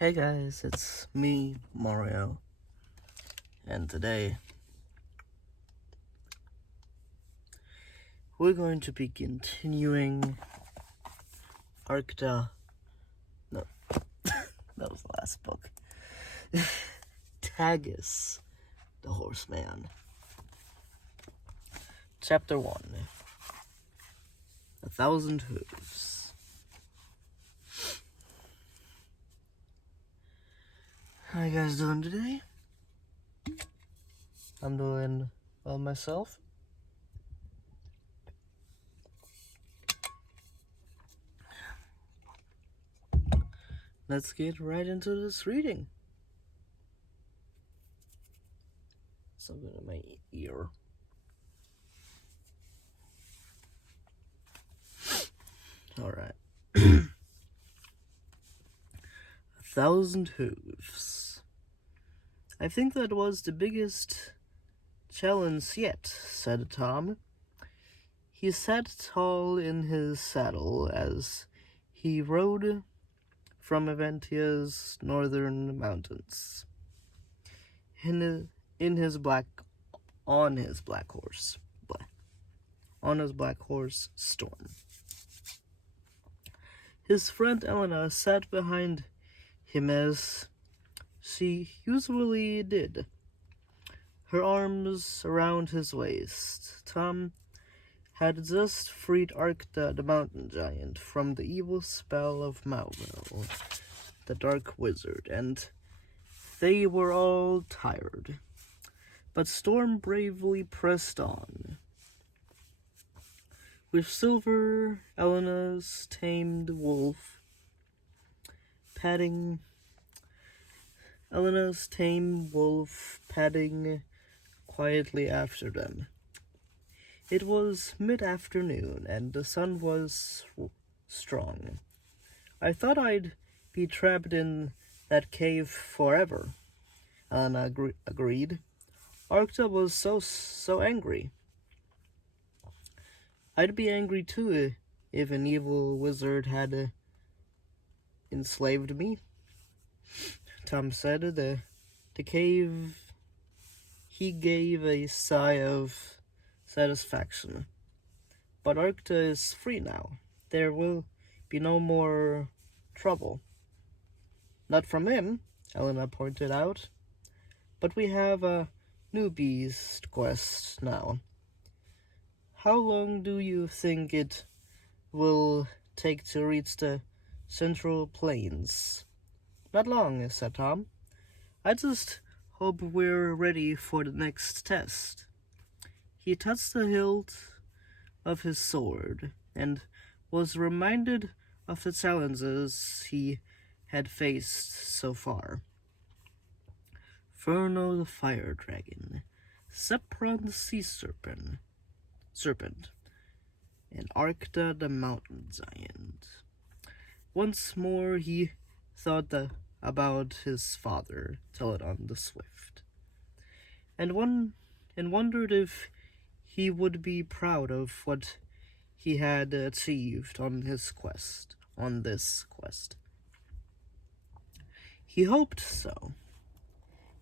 Hey guys, it's me, Mario, and today we're going to be continuing Arcta. No, that was the last book. Tagus, the Horseman. Chapter 1 1,000 Hooves. How you guys doing today? I'm doing well myself. Let's get right into this reading. Something in my ear. Alright. 1,000 Hooves. I think that was the biggest challenge yet, said Tom. He sat tall in his saddle as he rode from Aventia's northern mountains. On his black horse, Storm. His friend Elena sat behind him as she usually did, her arms around his waist. Tom had just freed Arcta, the mountain giant, from the evil spell of Malvo, the dark wizard, and they were all tired. But Storm bravely pressed on. With Silver, Elena's tamed wolf, padding quietly after them. It was mid-afternoon, and the sun was strong. I thought I'd be trapped in that cave forever, Elena agreed. Arcta was so angry. I'd be angry too if an evil wizard had enslaved me, Tom said. The cave. He gave a sigh of satisfaction. But Arcta is free now. There will be no more trouble. Not from him, Elena pointed out. But we have a new beast quest now. How long do you think it will take to reach the Central Plains? Not long, said Tom. I just hope we're ready for the next test. He touched the hilt of his sword and was reminded of the challenges he had faced so far. Furno the fire dragon, Sepron the sea serpent, and Arcta the mountain giant. Once more he thought about his father, Teledon the Swift, and wondered if he would be proud of what he had achieved on this quest. He hoped so.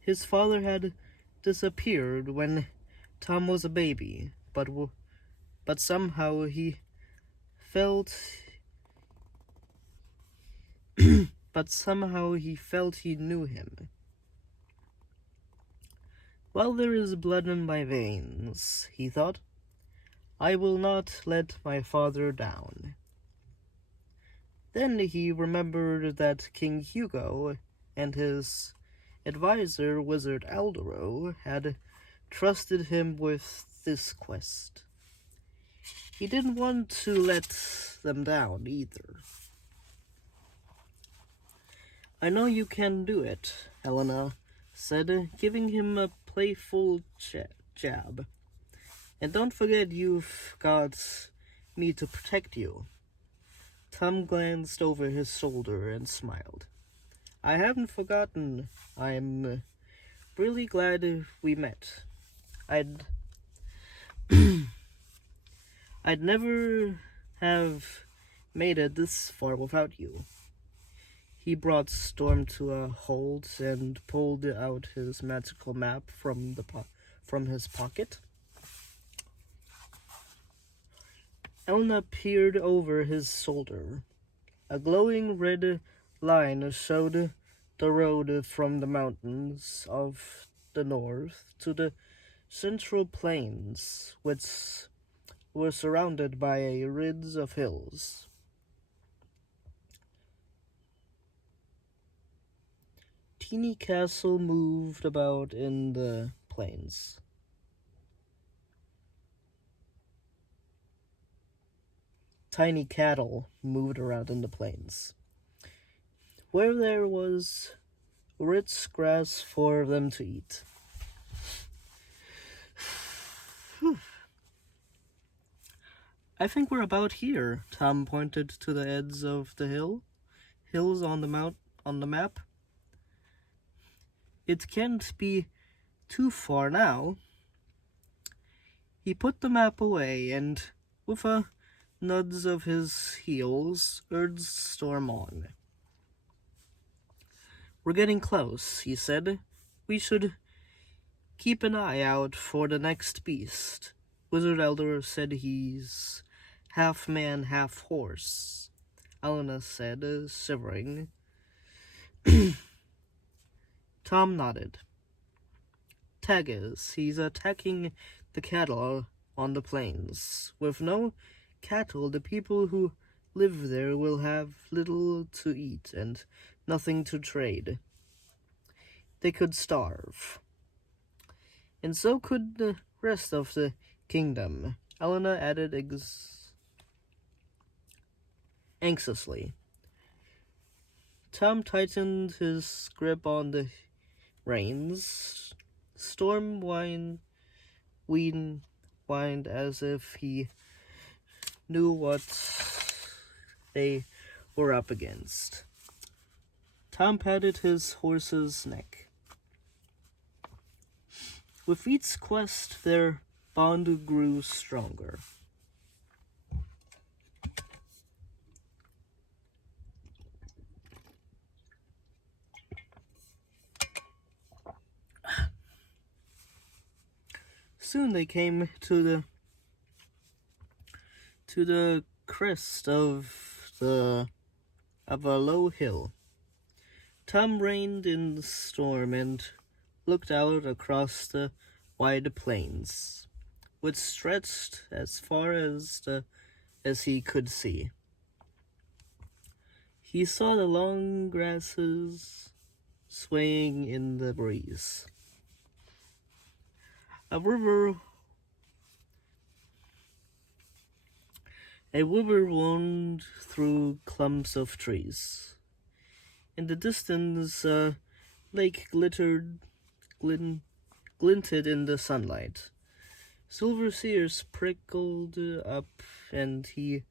His father had disappeared when Tom was a baby, but somehow he felt he knew him. While there is blood in my veins, he thought, I will not let my father down. Then he remembered that King Hugo and his advisor, Wizard Aldero, had trusted him with this quest. He didn't want to let them down either. I know you can do it, Elena said, giving him a playful jab. And don't forget you've got me to protect you. Tom glanced over his shoulder and smiled. I haven't forgotten. I'm really glad we met. I'd never have made it this far without you. He brought Storm to a halt and pulled out his magical map from his pocket. Elna peered over his shoulder. A glowing red line showed the road from the mountains of the north to the central plains, which were surrounded by a ridge of hills. Teeny Castle moved about in the plains. Tiny cattle moved around in the plains, where there was rich grass for them to eat. I think we're about here. Tom pointed to the edge of the hills on the map. It can't be too far now. He put the map away and, with a nudge of his heels, urged Storm on. We're getting close, he said. We should keep an eye out for the next beast. Wizard Elder said he's half man, half horse, Elena said, shivering. Tom nodded. Tagus, he's attacking the cattle on the plains. With no cattle, the people who live there will have little to eat and nothing to trade. They could starve. And so could the rest of the kingdom, Elena added anxiously. Tom tightened his grip on the reins. Storm whined as if he knew what they were up against. Tom patted his horse's neck. With each quest, their bond grew stronger. Soon they came to the crest of a low hill. Tom reined in the Storm and looked out across the wide plains, which stretched as far as he could see. He saw the long grasses swaying in the breeze. A river wound through clumps of trees. In the distance, a lake glinted in the sunlight. Silver sears prickled up, and he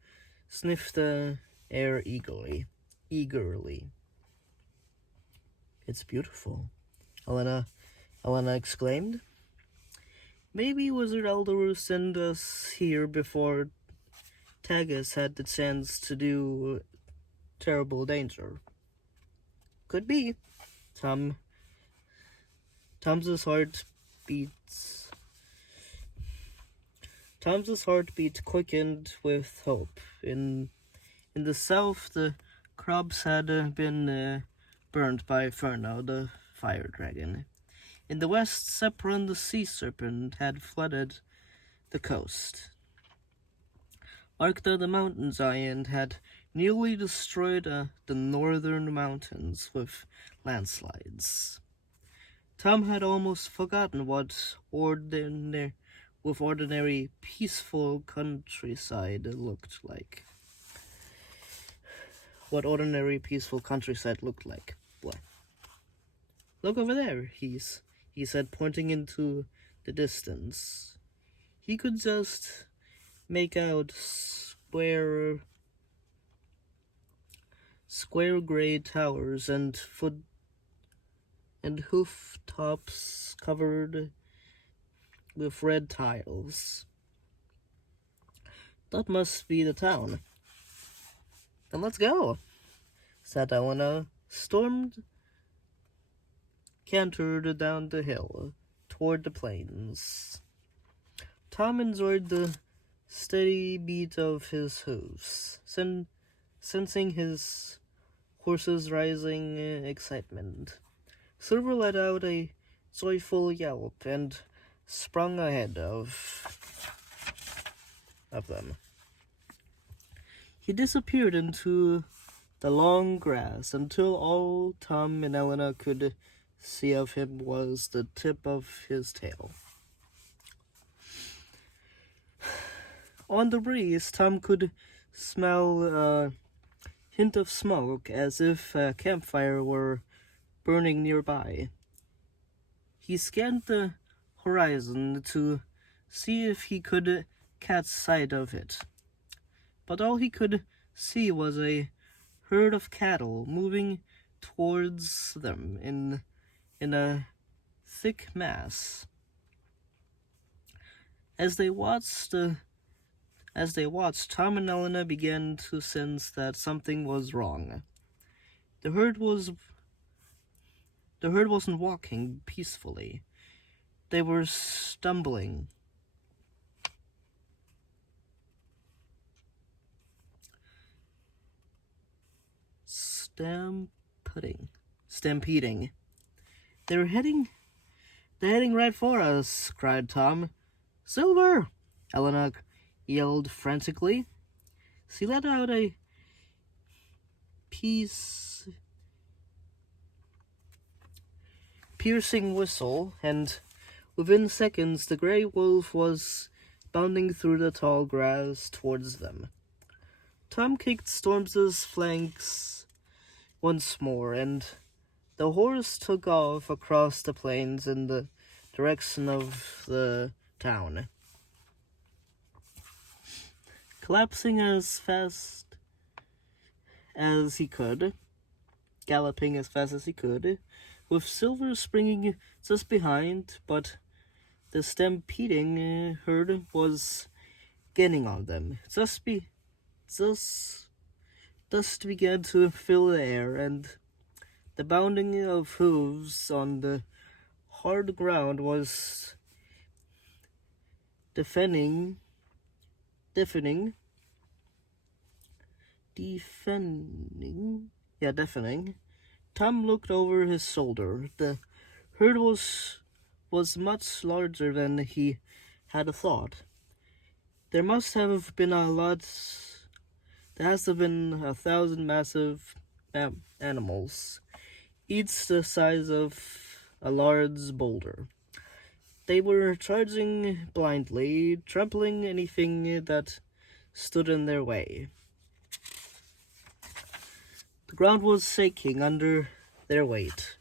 sniffed the air eagerly. It's beautiful, Elena exclaimed. Maybe Wizard Elder will send us here before Tagus had the chance to do terrible danger. Could be. Tom's heart quickened with hope. In the south, the crops had been burned by Ferno, the fire dragon. In the west, Sepron, the sea serpent, had flooded the coast. Arcta, the mountain giant, had nearly destroyed the northern mountains with landslides. Tom had almost forgotten what ordinary, peaceful countryside looked like. What? Look over there, he said, pointing into the distance. He could just make out square gray towers and hoof tops covered with red tiles. That must be the town. Then let's go, said Elena, Storm cantered down the hill toward the plains. Tom enjoyed the steady beat of his hooves, sensing his horse's rising excitement. Silver let out a joyful yelp and sprung ahead of them. He disappeared into the long grass until all Tom and Elena could see of him was the tip of his tail. On the breeze, Tom could smell a hint of smoke, as if a campfire were burning nearby. He scanned the horizon to see if he could catch sight of it, but all he could see was a herd of cattle moving towards them in a thick mass. As they watched, Tom and Elena began to sense that something was wrong. The herd wasn't walking peacefully. They were stumbling. Stampeding. They're heading right for us, cried Tom. Silver! Elena yelled frantically. She let out a piercing whistle, and within seconds the gray wolf was bounding through the tall grass towards them. Tom kicked Storm's flanks once more, and the horse took off across the plains in the direction of the town. Galloping as fast as he could, with Silver springing just behind, but the stampeding herd was gaining on them. Dust began to fill the air, and the bounding of hooves on the hard ground was deafening. Tom looked over his shoulder. The herd was much larger than he had thought. There has been 1,000 massive animals, each the size of a large boulder. They were charging blindly, trampling anything that stood in their way. The ground was shaking under their weight.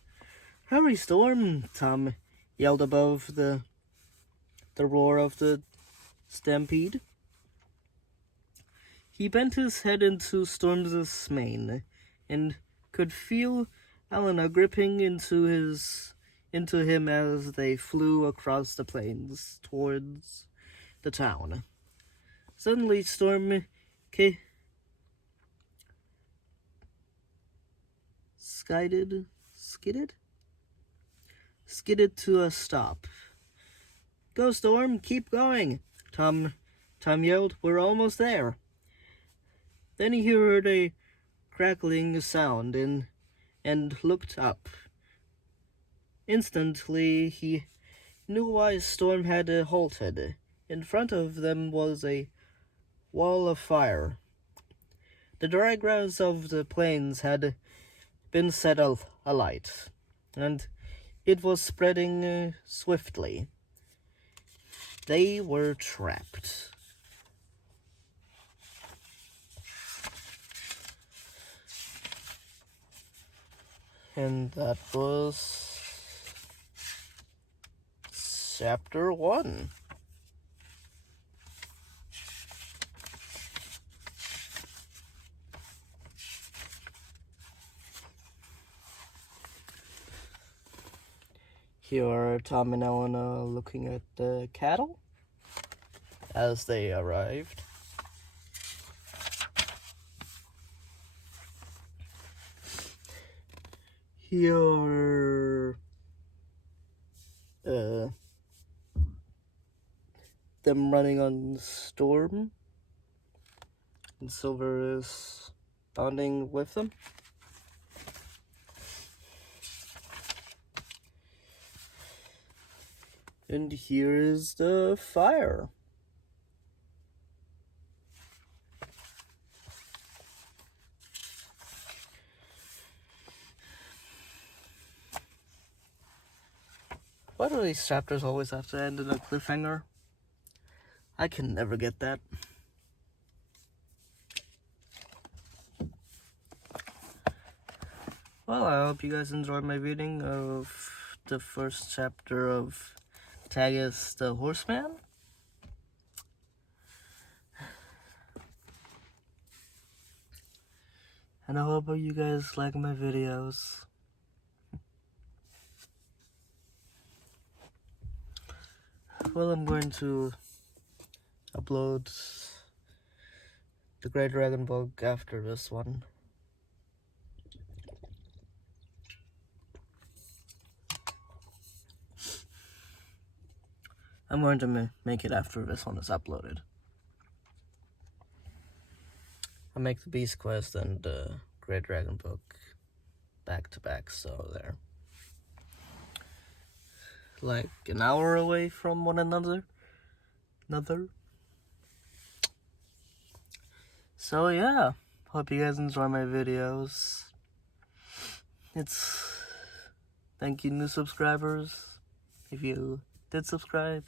Hurry, Storm! Tom yelled above the roar of the stampede. He bent his head into Storm's mane, and could feel Elena gripping into him as they flew across the plains towards the town. Suddenly, Storm skidded to a stop. Go, Storm, keep going, Tom yelled. We're almost there. Then he heard a crackling sound and looked up. Instantly, he knew why Storm had halted. In front of them was a wall of fire. The dry grass of the plains had been set alight, and it was spreading swiftly. They were trapped. And that was Chapter 1. Here are Tom and Elena looking at the cattle as they arrived. here them running on Storm, and Silver is bonding with them. And here is the fire. Why do these chapters always have to end in a cliffhanger? I can never get that. Well, I hope you guys enjoyed my reading of the first chapter of Tagus the Horseman. And I hope you guys like my videos. Well, I'm going to upload the Great Dragon book after this one. I'm going to make it after this one is uploaded. I'll make the Beast Quest and the Great Dragon book back to back, so they're like an hour away from one another. So yeah, hope you guys enjoy my videos. Thank you, new subscribers. If you did subscribe,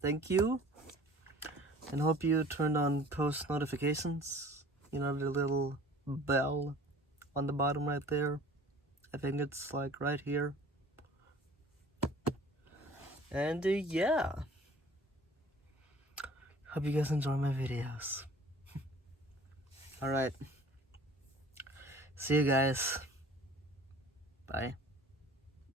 thank you. And hope you turned on post notifications. You know, the little bell on the bottom right there. I think it's like right here. And yeah. Hope you guys enjoy my videos. Alright. See you guys. Bye.